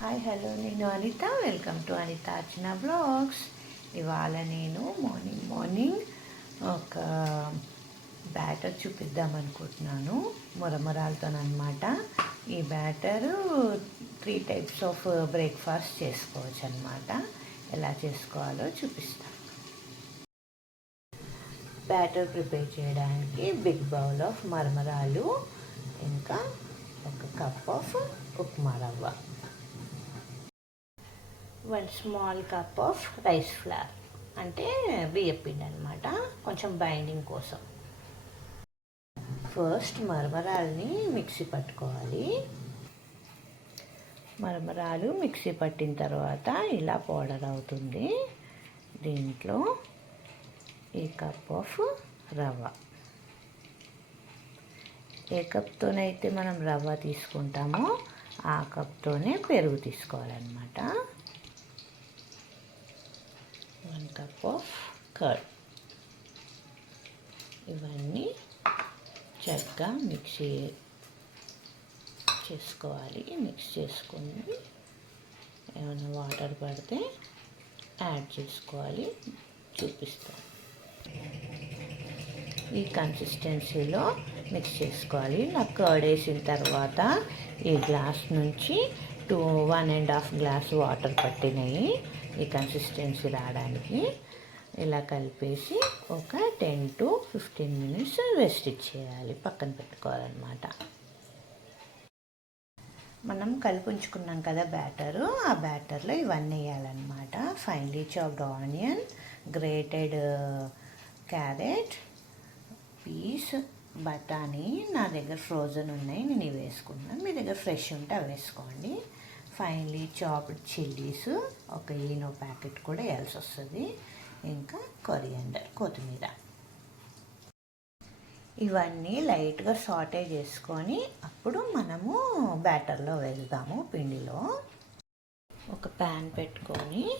Hi hello నేను Anitha. Welcome to Anitha Archana blogs ఇవాళ నేను మార్నింగ్ మార్నింగ్ ఒక బ్యాటర్ చూపిద్దాం అనుకుంటున్నాను. అనమాట ఈ batter three types of breakfast చేసుకోవచ్చు అనమాట ఎలా చేసుకోవాలో చూపిస్తాను. బ్యాటర్ ప్రిపేర్ చేయడానికి బిగ్ బౌల్ ఆఫ్ మరమరాలు ఇంకా ఒక cup of upma rava. One small cup of rice flour అంటే బియ్యపిండి అనమాట కొంచెం బైండింగ్ కోసం. ఫస్ట్ మరమరాలని మిక్సీ పట్టుకోవాలి. మరమరాలు మిక్సీ పట్టిన తర్వాత ఇలా పౌడర్ అవుతుంది. దీంట్లో ఈ కప్ ఆఫ్ రవ్వ. ఏ కప్తోనైతే మనం రవ్వ తీసుకుంటామో ఆ కప్తోనే పెరుగు తీసుకోవాలన్నమాట. Cup of curd. ఇవన్నీ చక్కగా మిక్సీ చేసుకోవాలి. మిక్స్ చేసుకుని ఏమైనా వాటర్ పడితే యాడ్ చేసుకోవాలి. చూపిస్తాను. ఈ కన్సిస్టెన్సీలో మిక్స్ చేసుకోవాలి. నాకు కర్డ్ వేసిన తర్వాత ఈ గ్లాస్ నుంచి two one and half glass water పట్టినాయి ఈ కన్సిస్టెన్సీ రావడానికి. ఇలా కలిపేసి ఒక ten to fifteen minutes rest ఇచ్చేయాలి పక్కన పెట్టుకోవాలన్నమాట. మనం కలిపి ఉంచుకున్నాం కదా బ్యాటరు ఆ బ్యాటర్లో ఇవన్నీ వేయాలన్నమాట. Finely chopped onion grated carrot peas బఠానీ నా దగ్గర ఫ్రోజన్ ఉన్నాయి నేను ఇవి వేసుకున్నాను మీ దగ్గర ఫ్రెష్ ఉంటే అవి వేసుకోండి. ఫైన్లీ చాప్డ్ చిల్లీస్ ఒక ఈనో ప్యాకెట్ కూడా వేయాల్సి వస్తుంది. ఇంకా కొరియండర్ కొత్తిమీర. ఇవన్నీ లైట్గా సాటే చేసుకొని అప్పుడు మనము బ్యాటర్లో వెళ్దాము పిండిలో. ఒక ప్యాన్ పెట్టుకొని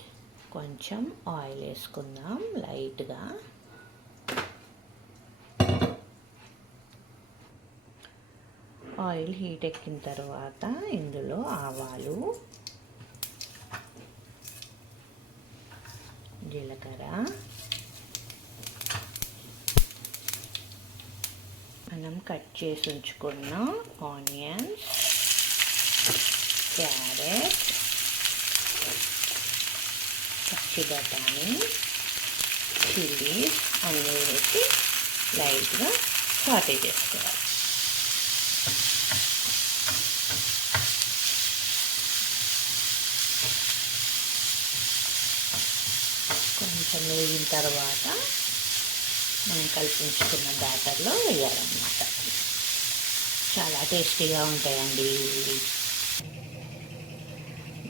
కొంచెం ఆయిల్ వేసుకుందాం లైట్గా. ఆయిల్ హీట్ ఎక్కిన తర్వాత ఇందులో ఆవాలు జీలకర్ర మనం కట్ చేసి ఉంచుకున్న ఆనియన్స్ క్యారెట్ పచ్చి బఠానీ చిల్లీస్ అన్నీ వేసి లైట్గా సాటే చేసుకోవాలి. కొంచెం వేగిన తర్వాత మనం కల్పించుకున్న బ్యాటర్లో వేయాలన్నమాట. చాలా టేస్టీగా ఉంటాయండి.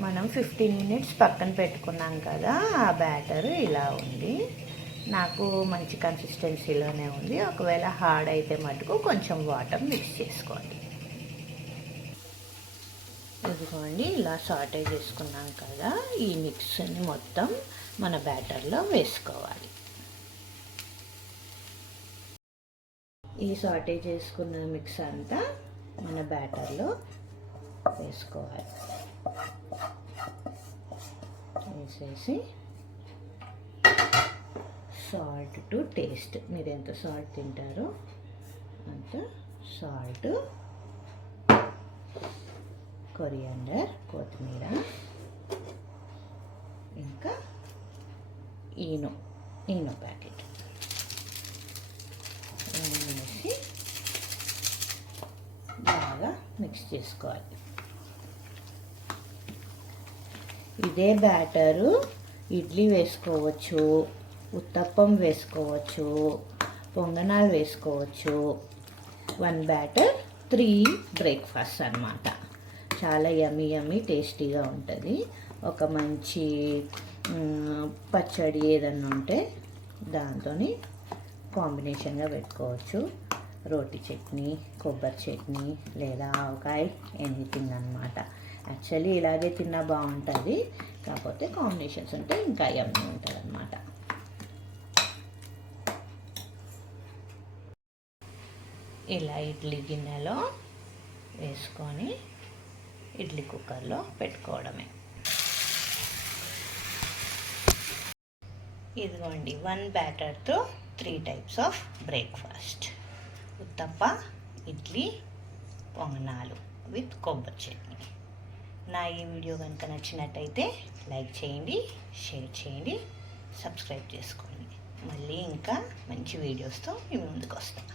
మనం ఫిఫ్టీన్ మినిట్స్ పక్కన పెట్టుకున్నాం కదా ఆ బ్యాటర్ ఇలా ఉంది. నాకు మంచి కన్సిస్టెన్సీలోనే ఉంది. ఒకవేళ హార్డ్ అయితే మటుకు కొంచెం వాటర్ మిక్స్ చేసుకోండి. ఇదిగోండి ఇలా సాటే చేసుకున్నాం కదా ఈ మిక్స్ని మొత్తం మన బ్యాటర్లో వేసుకోవాలి. ఈ సాటే చేసుకున్న మిక్స్ అంతా మన బ్యాటర్లో వేసుకోవాలి. వేసేసి సాల్ట్ టు టేస్ట్. మీరు ఎంత సాల్ట్ తింటారో అంత సాల్ట్. కొరియాండర్ కొత్తిమీర ఇంకా ఈనో ఈనో ప్యాకెట్. వేసి బాగా మిక్స్ చేసుకోవాలి. ఇదే బ్యాటరు. ఇడ్లీ వేసుకోవచ్చు. ఉత్తప్పం వేసుకోవచ్చు పొంగనాలు వేసుకోవచ్చు. వన్ బ్యాటర్ త్రీ బ్రేక్ఫాస్ట్ అనమాట చాలా యమ్మీ యమ్మీ టేస్టీగా ఉంటుంది. ఒక మంచి పచ్చడి ఏదన్నా ఉంటే దాంతో కాంబినేషన్గా పెట్టుకోవచ్చు. రోటి చట్నీ కొబ్బరి చట్నీ లేదా ఆవకాయ ఎనీథింగ్ అనమాట యాక్చువల్లీ ఇలాగే తిన్నా బాగుంటుంది. కాకపోతే కాంబినేషన్స్ ఉంటే ఇంకా యమ్మీ ఉంటుంది అనమాట ఇలా ఇడ్లీ గిన్నెలో వేసుకొని ఇడ్లీ కుక్కర్లో పెట్టుకోవడమే. ఇదిగోండి one బ్యాటర్తో three types of breakfast. Uttappa idli పొంగనాలు విత్ కొబ్బరి చట్నీ. నా ఈ వీడియో కనుక నచ్చినట్టయితే లైక్ చేయండి షేర్ చేయండి సబ్స్క్రైబ్ చేసుకోండి. మళ్ళీ ఇంకా మంచి వీడియోస్తో మీ ముందుకు వస్తాను.